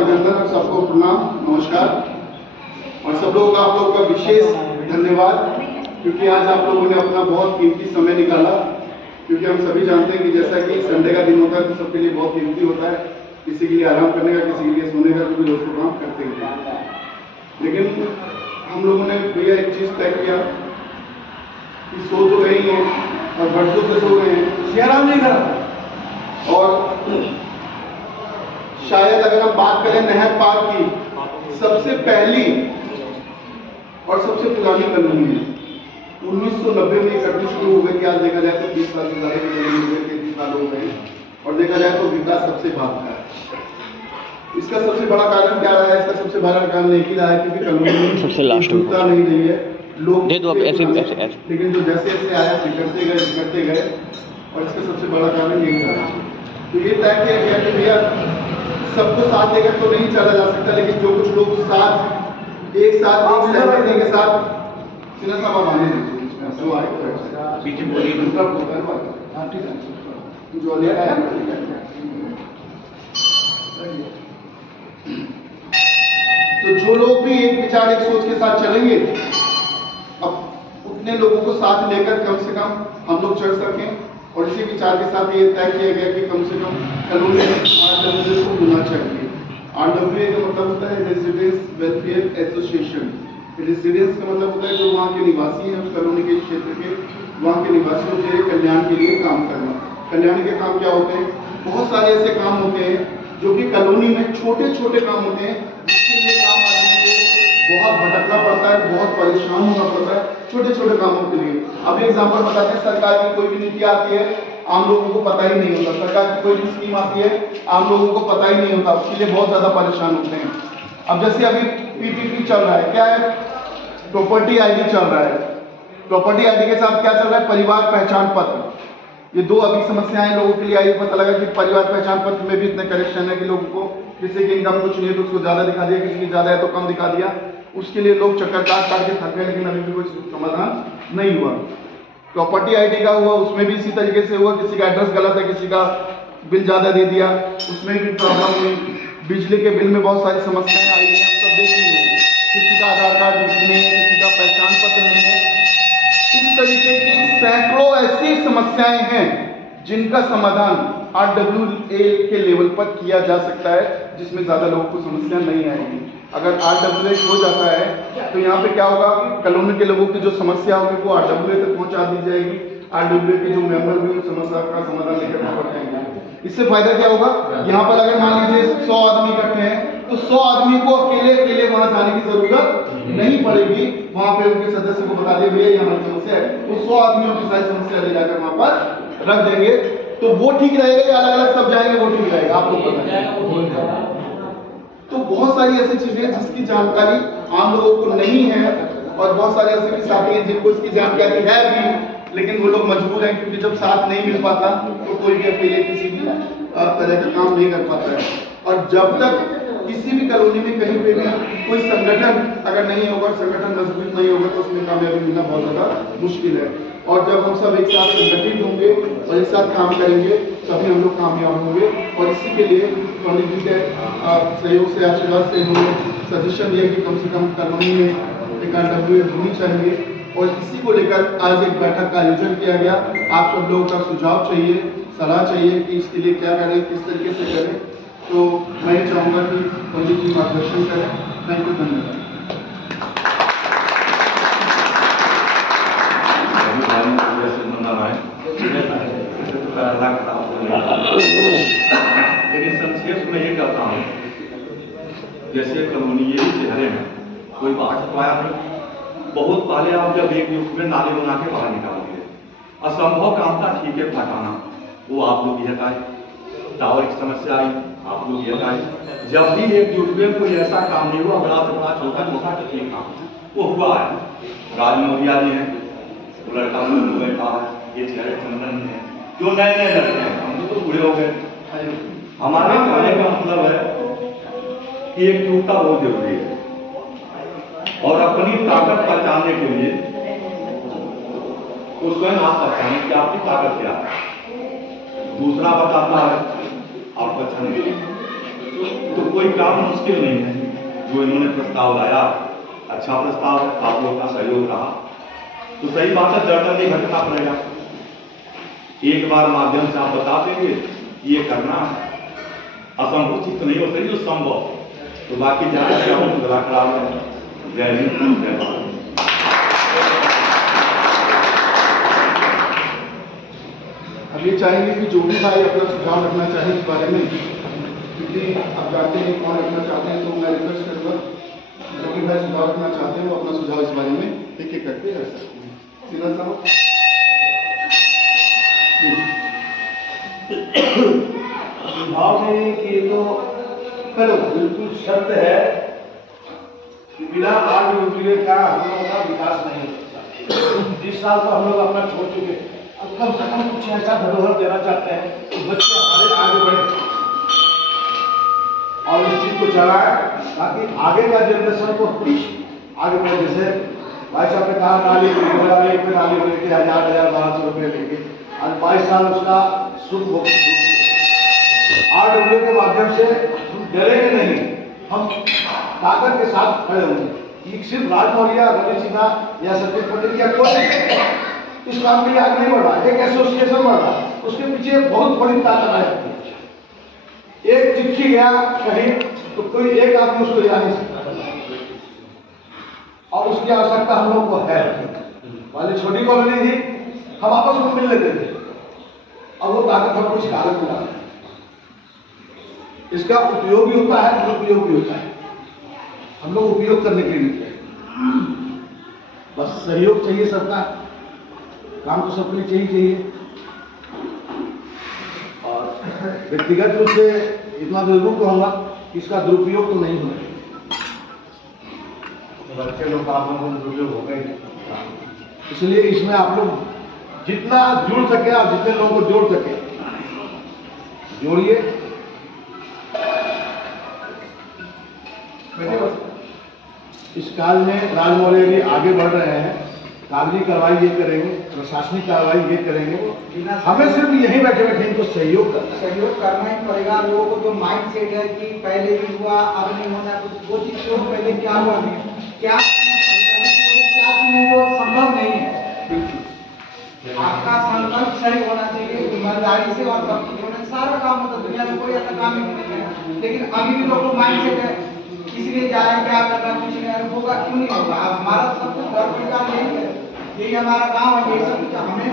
अभिनंदन और सबको प्रणाम, नमस्कार। और सब लोगों का, आप लोगों का विशेष धन्यवाद, क्योंकि आज आप लोगों ने अपना बहुत कीमती समय निकाला। क्योंकि हम सभी जानते हैं कि जैसा कि संडे का दिन होता है तो सबके लिए बहुत कीमती होता है, किसी के लिए आराम करने का, किसी के लिए सोने का, क्योंकि दोस्तों काम करते हैं। लेकिन हम लोगों ने भैया एक चीज़ तय किया कि सो तो रही हैं और बरसों से सो रहे हैं, आराम नहीं करा। और शायद अगर हम बात करें नहर पार की, सबसे पहली और सबसे पुरानी कॉलोनी है। 1990 में कटनी शुरू हो गई थी। आज देखा जाए तो 20 साल से ज़्यादा की कॉलोनी हो गई, 33 साल हो गए। और देखा जाए तो विकास सबसे भागता है। इसका सबसे बड़ा कारण क्या रहा है? इसका सबसे बड़ा कारण एक ही रहा है, क्योंकि कॉलोनी सबसे लास्ट में नहीं रही है, लोग दे दो अब ऐसे। लेकिन जो जैसे जैसे आया बिगड़ते गए और इसका सबसे बड़ा कारण यही रहा। तो ये तय किया गया कि भैया सबको साथ लेकर तो नहीं चला जा सकता, लेकिन जो कुछ लोग साथ एक सहमति के साथ सिन्हा साहब आने दीजिए जो आए पीछे बोली जो ले आया। तो जो लोग भी एक विचार एक सोच के साथ चलेंगे, अब उतने लोगों को साथ लेकर कम से कम हम लोग चढ़ सकें। और इसी विचार के साथ ये तय किया गया कि कम से कम कॉलोनी RWA को होना चाहिए। RWA का मतलब होता है रेजिडेंस वेलफेयर एसोसिएशन। रेजिडेंस का मतलब होता है जो वहाँ के निवासी हैं, उस कॉलोनी के क्षेत्र के वहाँ के निवासियों के कल्याण के लिए काम करना। कल्याण के काम क्या होते हैं? बहुत सारे ऐसे काम होते हैं जो कि कॉलोनी में छोटे छोटे काम होते हैं, जिसके लिए काम आदमी को बहुत भटकना पड़ता है, बहुत परेशान होना पड़ता है छोटे छोटे कामों के लिए। अब एग्जाम्पल बताते हैं, सरकार की कोई भी नीति आती है, आम लोगों को पता ही नहीं होता। सरकार की कोई भी स्कीम आती है, आम लोगों को पता ही नहीं होता, उसके लिए बहुत ज्यादा परेशान होते हैं। अब जैसे अभी PPP चल रहा है, क्या है? प्रॉपर्टी ID चल रहा है। प्रॉपर्टी ID के साथ क्या चल रहा है? परिवार पहचान पत्र। ये दो अभी समस्याएं लोगों के लिए आई। पता लगा कि परिवार पहचान पत्र में भी इतने करेक्शन है कि लोगों को किसी की इनकम कुछ नहीं है तो उसको ज्यादा दिखा दिया, किसी की ज्यादा है तो कम दिखा दिया। उसके लिए लोग चक्कर काट के थक गए, लेकिन अभी भी कोई समाधान नहीं हुआ। प्रॉपर्टी ID का हुआ, उसमें भी इसी तरीके से हुआ। किसी का एड्रेस गलत है, किसी का बिल ज्यादा दे दिया, उसमें भी प्रॉब्लम हुई। बिजली के बिल में बहुत सारी समस्याएं आई हैं, हम सब देख रहे हैं। किसी का आधार कार्ड नहीं है, किसी का पहचान पत्र नहीं है। इस तरीके की सैकड़ों ऐसी समस्याएं हैं जिनका समाधान RWA के लेवल पर किया जा सकता है, जिसमें ज्यादा लोगों को समस्या नहीं आएगी। अगर RWA हो जाता है तो यहाँ पे क्या होगा? कॉलोनी के लोगों की जो समस्या होगी वो RWA तक पहुंचा दी जाएगी। RWA के जो मेंबर भी उस समस्या का समाधान लेकर पहुंच जाएंगे। इससे फायदा क्या होगा? यहाँ पर अगर मान लीजिए 100 आदमी इकट्ठे हैं तो 100 आदमी को अकेले वहां जाने की जरूरत नहीं पड़ेगी। वहां पे उनके सदस्य को बता दिया भैया ये हमारी समस्या है, तो 100 आदमियों की सारी समस्या ले जाकर वहां पर रख देंगे। तो वो ठीक रहेगा या अलग अलग सब जाएंगे वो ठीक रहेगा? आप लोग बताएं। तो बहुत सारी ऐसी चीजें जिसकी जानकारी आम लोगों को नहीं है, और बहुत सारे ऐसे भी साथी हैं जिनको इसकी जानकारी है भी, लेकिन वो लोग मजबूर हैं, क्योंकि जब साथ नहीं मिल पाता तो कोई भी अकेले किसी भी तरह का काम नहीं कर पाता है। और जब तक किसी भी कॉलोनी में कहीं पे भी कोई संगठन अगर नहीं होगा, संगठन मजबूत नहीं होगा, तो उसमें कामयाबी मिलना बहुत ज्यादा मुश्किल है। और जब हम सब एक साथ संगठित होंगे और एक साथ काम करेंगे तभी हम लोग कामयाब होंगे। और इसी के लिए पंडित जी के सहयोग से, आशीर्वाद से इन्होंने सजेशन दिया कि कम से कम कॉलोनी में एक RWA होनी चाहिए। और इसी को लेकर आज एक बैठक का आयोजन किया गया। आप सब लोगों का सुझाव चाहिए, सलाह चाहिए कि इसके लिए क्या करें, किस तरीके से करें। तो मैं चाहूँगा कि पंडित जी मार्गदर्शन करें। थैंक यू, धन्यवाद। लेकिन संक्षेप में ये कहता हूँ, जैसे कॉलोनी ये शहरे में कोई बाढ़ पाया नहीं। बहुत पहले आप जब एक युग में नाले बना के बाहर निकाल दिए, असंभव काम था, ठीक है हटाना, वो आप लोग ये हटाए। टावर की समस्या आई, आप लोग ये हटाए। जब भी एक युग में कोई ऐसा काम नहीं हुआ, बड़ा से बड़ा छोटा छोटा ठीक काम वो हुआ है। राज मौर्या जी हैं, वो लड़का बैठा है, ये चेहरे चंदन है, जो नए नए लड़के हैं, हम तो बूढ़े हो गए। हमारे कहने का मतलब है कि एक टूटा बहुत जरूरी है, और अपनी ताकत पहचानने के लिए उसको आप पहचाने कि आपकी ताकत क्या है। दूसरा बताता है आप पहचाने, तो कोई काम मुश्किल नहीं है। जो इन्होंने प्रस्ताव लाया अच्छा प्रस्ताव है, आप लोगों का सहयोग रहा तो सही बात है, दर्द नहीं भटकना पड़ेगा। एक बार माध्यम से आप बता देंगे ये करना है, असंभव चीज तो नहीं हो सही जो संभव, तो बाकी जाने से हम गला खराब है। जय हिंद, जय भारत। अब ये चाहेंगे कि जो भी भाई अपना सुझाव रखना चाहे इस बारे में, क्योंकि आप जानते हैं कौन रखना चाहते हैं, तो मैं रिक्वेस्ट करूँगा जो भी भाई सुझाव रखना चाहते हैं वो अपना सुझाव इस बारे में एक एक करके रख सकते हैं। सीधा साहब सुझाव में कि तो बिल्कुल सत्य है कि बिना आग न्यूक्लियर का हम लोगों का विकास नहीं हो सकता। 20 साल तो हम लोग अपना छोड़ चुके, अब कम से कम कुछ ऐसा धरोहर देना चाहते हैं कि बच्चे हमारे आगे बढ़े और इस चीज को चलाए ताकि आगे का जनरेशन को आगे बढ़े। जैसे भाई साहब ने कहा नाली एक नाली लेके 1000-1200 रुपये लेके आज 22 साल उसका सुख हो। RWA के माध्यम से हम डरेंगे नहीं, हम ताकत के साथ खड़े होंगे। ये सिर्फ राजमौलिया, रवि सिन्हा या सत्येंद्र पटेल या कोई इस काम के लिए आगे नहीं बढ़ रहा, एक एसोसिएशन बढ़ रहा, उसके पीछे बहुत बड़ी ताकत आ जाती है। एक चिट्ठी गया कहीं तो कोई एक आदमी उसको जा नहीं सकता और उसकी आवश्यकता हम लोग को है। वाली छोटी कॉलोनी थी, हम आपस में मिल लेते थे, अब वो ताकत हमको इस कागज में डाल। इसका उपयोग भी होता है, दुरुपयोग भी होता है। हम लोग उपयोग करने के लिए निकले, बस सहयोग चाहिए सबका, काम तो सबके लिए चाहिए। और व्यक्तिगत रूप से इतना जरूर कहूँगा कि इसका दुरुपयोग तो नहीं होना। बच्चे लोग का आप लोगों को दुरुपयोग होगा ही, इसलिए इसमें आप लोग जितना जुड़ सके, आप जितने लोगों को जोड़ सके जोड़िए। इस काल में राजमौली जी आगे बढ़ रहे हैं, कागजी कार्रवाई ये करेंगे, प्रशासनिक कार्रवाई ये करेंगे, हमें सिर्फ यहीं बैठे बैठे इनको सहयोग करना ही पड़ेगा। लोगों को जो माइंड सेट है कि पहले भी हुआ अब नहीं होना, तो वो चीज तो पहले क्या हुआ क्या वो संभव नहीं है। आपका संकल्प सही होना चाहिए, ईमानदारी से और सब होना, सारा काम होता, दुनिया में कोई ऐसा काम नहीं है। लेकिन अभी भी लोगों को माइंड सेट है इसलिए जा रहे हैं क्या करना, कुछ नहीं होगा, क्यों नहीं होगा। अब हमारा सब कुछ घर परिवार यही है, यही हमारा काम है, यही सब कुछ हमें